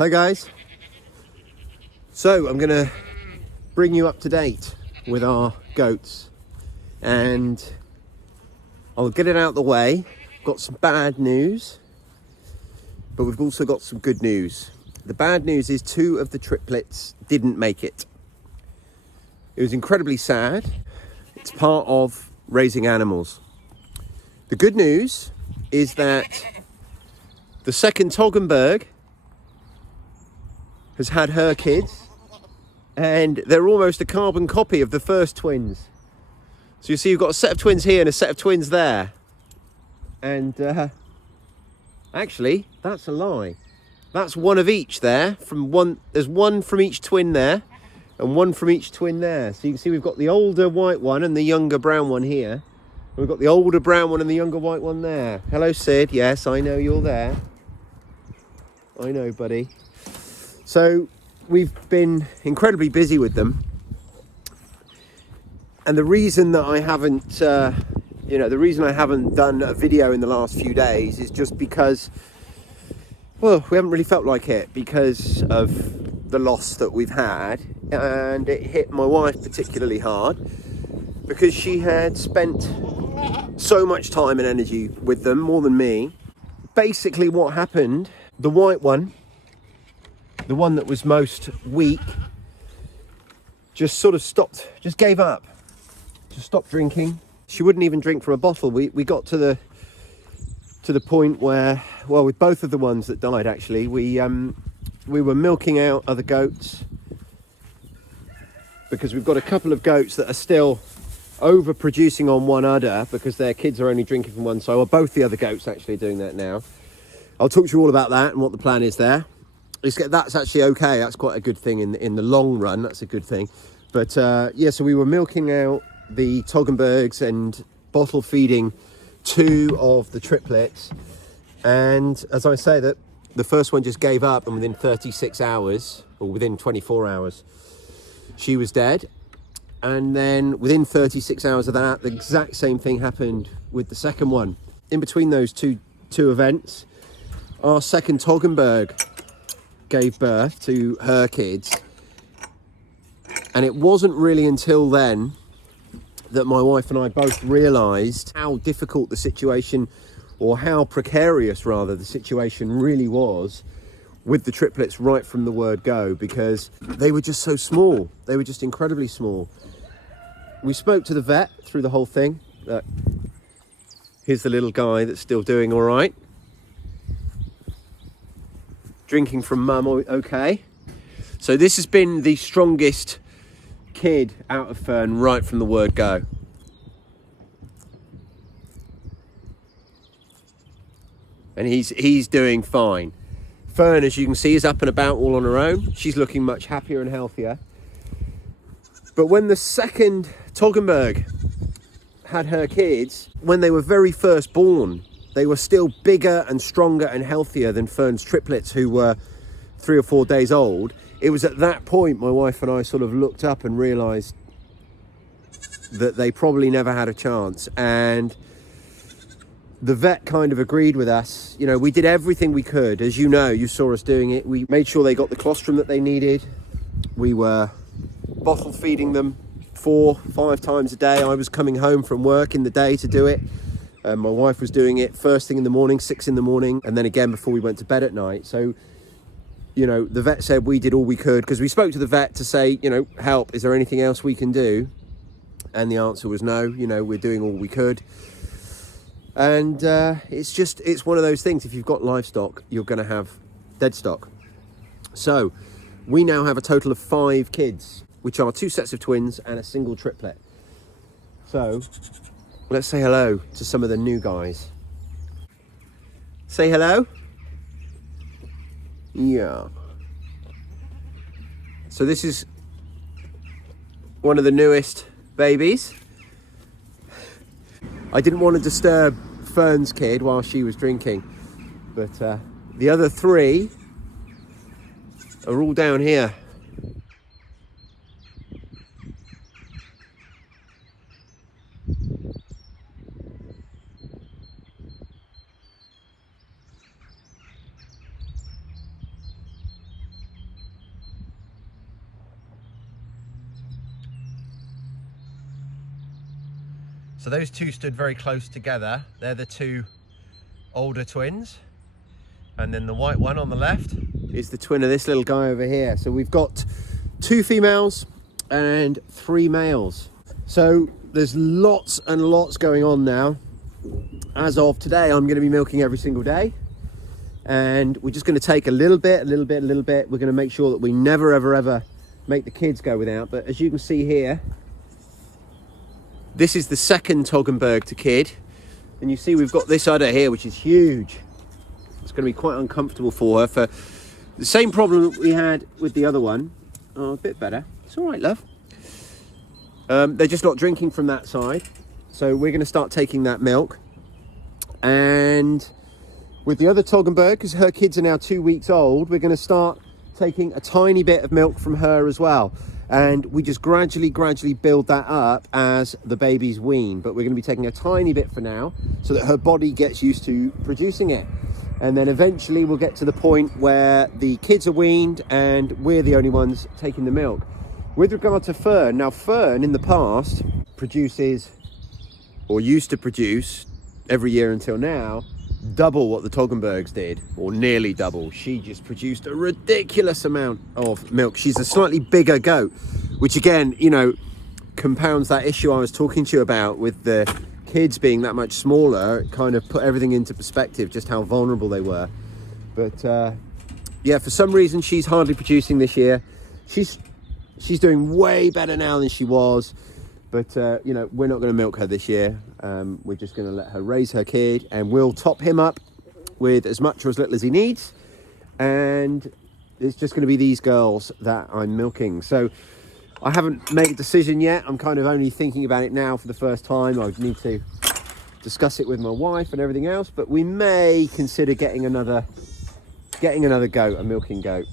Hi guys. So I'm going to bring you up to date with our goats, and I'll get it out of the way. Got some bad news, but we've also got some good news. The bad news is 2 of the triplets didn't make it. It was incredibly sad. It's part of raising animals. The good news is that the second Toggenburg has had her kids, and they're almost a carbon copy of the first twins. So you see, you've got a set of twins here and a set of twins there. And actually, that's a lie. That's one of each there. There's one from each twin there, and one from each twin there. So you can see we've got the older white one and the younger brown one here. We've got the older brown one and the younger white one there. Hello, Sid. Yes, I know you're there. I know, buddy. So we've been incredibly busy with them. And the reason that I haven't, the reason I haven't done a video in the last few days is just because, well, we haven't really felt like it because of the loss that we've had. And it hit my wife particularly hard because she had spent so much time and energy with them, more than me. Basically what happened, the white one, the one that was most weak, just sort of stopped, just gave up, just stopped drinking. She wouldn't even drink from a bottle. We got to the point where, well, with both of the ones that died, actually, we were milking out other goats because we've got a couple of goats that are still overproducing on one udder because their kids are only drinking from one side. Well, both the other goats actually are doing that now. I'll talk to you all about that and what the plan is there. That's actually okay. That's quite a good thing in the long run. That's a good thing. But yeah, so we were milking out the Toggenburgs and bottle feeding 2 of the triplets. And as I say, that the first one just gave up, and within 36 hours, or within 24 hours, she was dead. And then within 36 hours of that, the exact same thing happened with the second one. In between those two events, our second Toggenburg gave birth to her kids. And it wasn't really until then that my wife and I both realised how difficult the situation, or how precarious rather, the situation really was with the triplets right from the word go, because they were just so small. They were just incredibly small. We spoke to the vet through the whole thing. Here's the little guy that's still doing all right. Drinking from mum, okay. So this has been the strongest kid out of Fern right from the word go. And he's doing fine. Fern, as you can see, is up and about all on her own. She's looking much happier and healthier. But when the second Toggenburg had her kids, when they were very first born, they were still bigger and stronger and healthier than Fern's triplets, who were 3 or 4 days old. It was at that point my wife and I sort of looked up and realised that they probably never had a chance. And the vet kind of agreed with us. You know, we did everything we could. As you know, you saw us doing it. We made sure they got the colostrum that they needed. We were bottle feeding them 4-5 times a day. I was coming home from work in the day to do it. My wife was doing it first thing in the morning, 6 in the morning, and then again before we went to bed at night. So, you know, the vet said we did all we could, because we spoke to the vet to say, you know, help, is there anything else we can do? And the answer was no, you know, we're doing all we could. And it's one of those things. If you've got livestock, you're going to have dead stock. So we now have a total of 5 kids, which are 2 sets of twins and a single triplet. So let's say hello to some of the new guys. Say hello. Yeah. So this is one of the newest babies. I didn't want to disturb Fern's kid while she was drinking, but the other 3 are all down here. So those two stood very close together. They're the two older twins. And then the white one on the left is the twin of this little guy over here. So we've got 2 females and 3 males. So there's lots and lots going on now. As of today, I'm going to be milking every single day. And we're just going to take a little bit. We're going to make sure that we never, ever make the kids go without. But as you can see here, this is the second Toggenburg to kid. And you see we've got this udder here, which is huge. It's going to be quite uncomfortable for her for the same problem that we had with the other one. Oh, a bit better. It's all right, love. They're just not drinking from that side. So we're going to start taking that milk. And with the other Toggenburg, because her kids are now 2 weeks old, we're going to start taking a tiny bit of milk from her as well. And we just gradually build that up as the babies wean. But we're going to be taking a tiny bit for now so that her body gets used to producing it. And then eventually we'll get to the point where the kids are weaned and we're the only ones taking the milk. With regard to Fern, now Fern in the past produces, or used to produce every year until now, double what the Toggenburgs did, or nearly double. She just produced a ridiculous amount of milk. She's a slightly bigger goat, which again, you know, compounds that issue I was talking to you about with the kids being that much smaller. It kind of put everything into perspective, just how vulnerable they were. But yeah, for some reason she's hardly producing this year. She's doing way better now than she was. But, you know, we're not going to milk her this year. We're just going to let her raise her kid, and we'll top him up with as much or as little as he needs. And it's just going to be these girls that I'm milking. So I haven't made a decision yet. I'm kind of only thinking about it now for the first time. I need to discuss it with my wife and everything else. But we may consider getting another goat, a milking goat.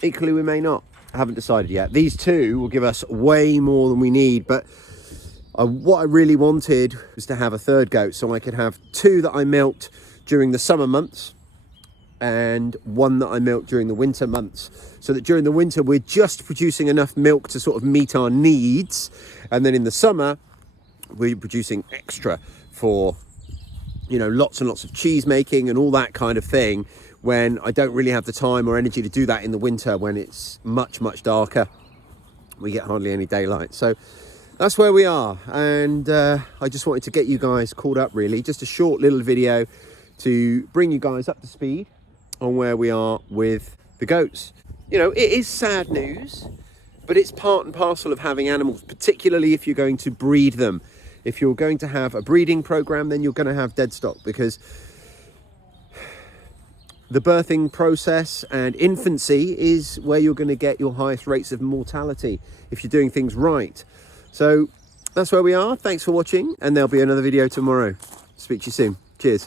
Equally, we may not. I haven't decided yet. These two will give us way more than we need, but what I really wanted was to have a third goat, so I could have 2 that I milked during the summer months and 1 that I milked during the winter months, so that during the winter we're just producing enough milk to sort of meet our needs, and then in the summer we're producing extra for, you know, lots and lots of cheese making and all that kind of thing, when I don't really have the time or energy to do that in the winter when it's much darker. We get hardly any daylight. So that's where we are. And I just wanted to get you guys caught up, really. Just a short little video to bring you guys up to speed on where we are with the goats. You know, it is sad news, but it's part and parcel of having animals, particularly if you're going to breed them. If you're going to have a breeding program, then you're going to have dead stock, because the birthing process and infancy is where you're going to get your highest rates of mortality if you're doing things right. So that's where we are. Thanks for watching, and there'll be another video tomorrow. Speak to you soon. Cheers.